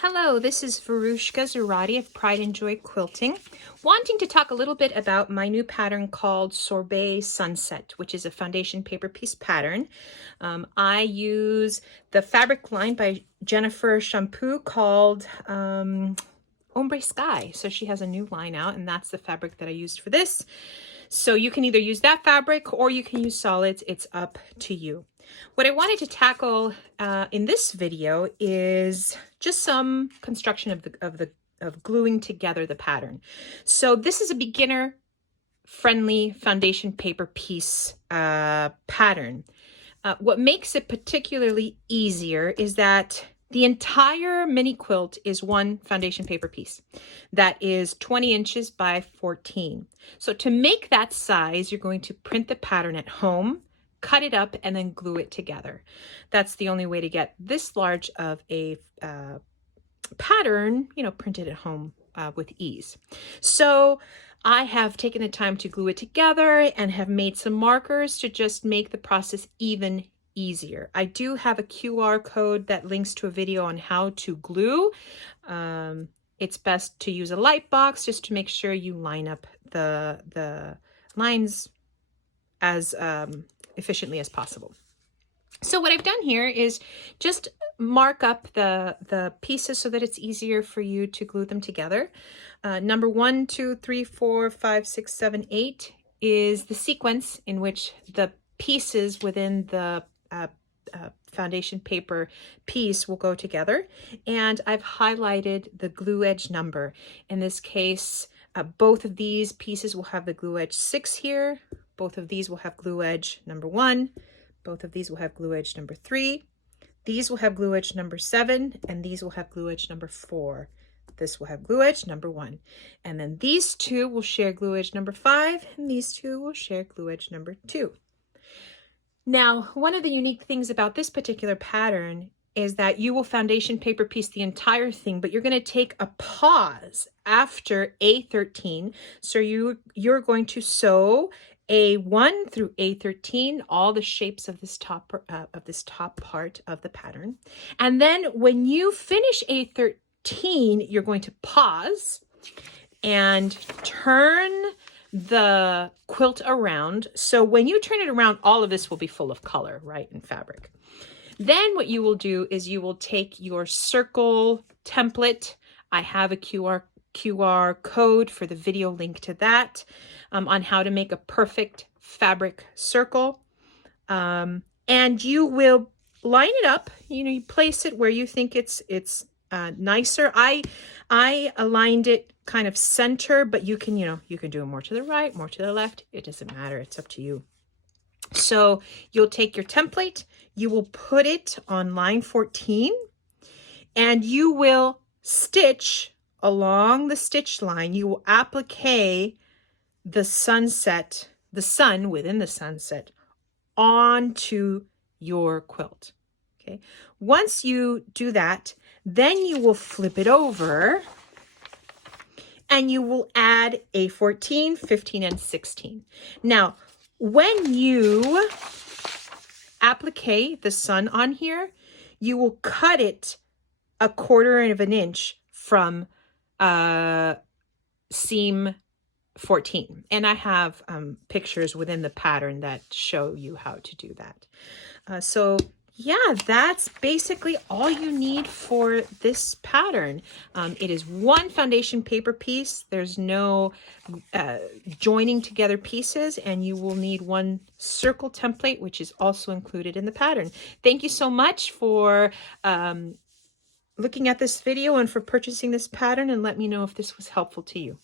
Hello, this is Varushka Zarati of Pride and Joy Quilting, wanting to talk a little bit about my new pattern called Sorbet Sunset, which is a foundation paper piece pattern. I use the fabric line by Jennifer Shampoo called Ombre Sky. So she has a new line out, and that's the fabric that I used for this. So you can either use that fabric or you can use solids. It's up to you. What I wanted to tackle in this video is just some construction of gluing together the pattern. So this is a beginner friendly foundation paper piece pattern. What makes it particularly easier is that the entire mini quilt is one foundation paper piece that is 20 inches by 14. So to make that size, you're going to print the pattern at home, cut it up, and then glue it together. That's the only way to get this large of a pattern, printed at home with ease. So I have taken the time to glue it together and have made some markers to just make the process even easier. I do have a QR code that links to a video on how to glue. It's best to use a light box just to make sure you line up the lines as efficiently as possible. So what I've done here is just mark up the pieces so that it's easier for you to glue them together. Number 1, 2, 3, 4, 5, 6, 7, 8 is the sequence in which the pieces within the foundation paper piece will go together. And I've highlighted the glue edge number. In this case, both of these pieces will have the glue edge 6 here. Both of these will have glue edge number 1. Both of these will have glue edge number 3. These will have glue edge number 7, and these will have glue edge number 4. This will have glue edge number 1. And then these two will share glue edge number 5, and these two will share glue edge number 2. Now, one of the unique things about this particular pattern is that you will foundation paper piece the entire thing, but you're going to take a pause after A13. So you're going to sew A1 through A13, all the shapes of this top part of the pattern. And then when you finish A13, you're going to pause and turn the quilt around. So when you turn it around, all of this will be full of color, right, and fabric. Then what you will do is you will take your circle template. I have a QR code for the video link to that on how to make a perfect fabric circle. And you will line it up. You place it where you think it's nicer. I aligned it kind of center, but you can do it more to the right, more to the left. It doesn't matter. It's up to you. So you'll take your template, you will put it on line 14, and you will stitch along the stitch line. You will applique the sunset, the sun within the sunset, onto your quilt. Okay. Once you do that, then you will flip it over and you will add a 14, 15, and 16. Now, when you applique the sun on here, you will cut it 1/4 of an inch from seam 14. And I have pictures within the pattern that show you how to do that. So yeah, that's basically all you need for this pattern. It is one foundation paper piece. There's no joining together pieces, and you will need one circle template, which is also included in the pattern. Thank you so much for looking at this video and for purchasing this pattern, and let me know if this was helpful to you.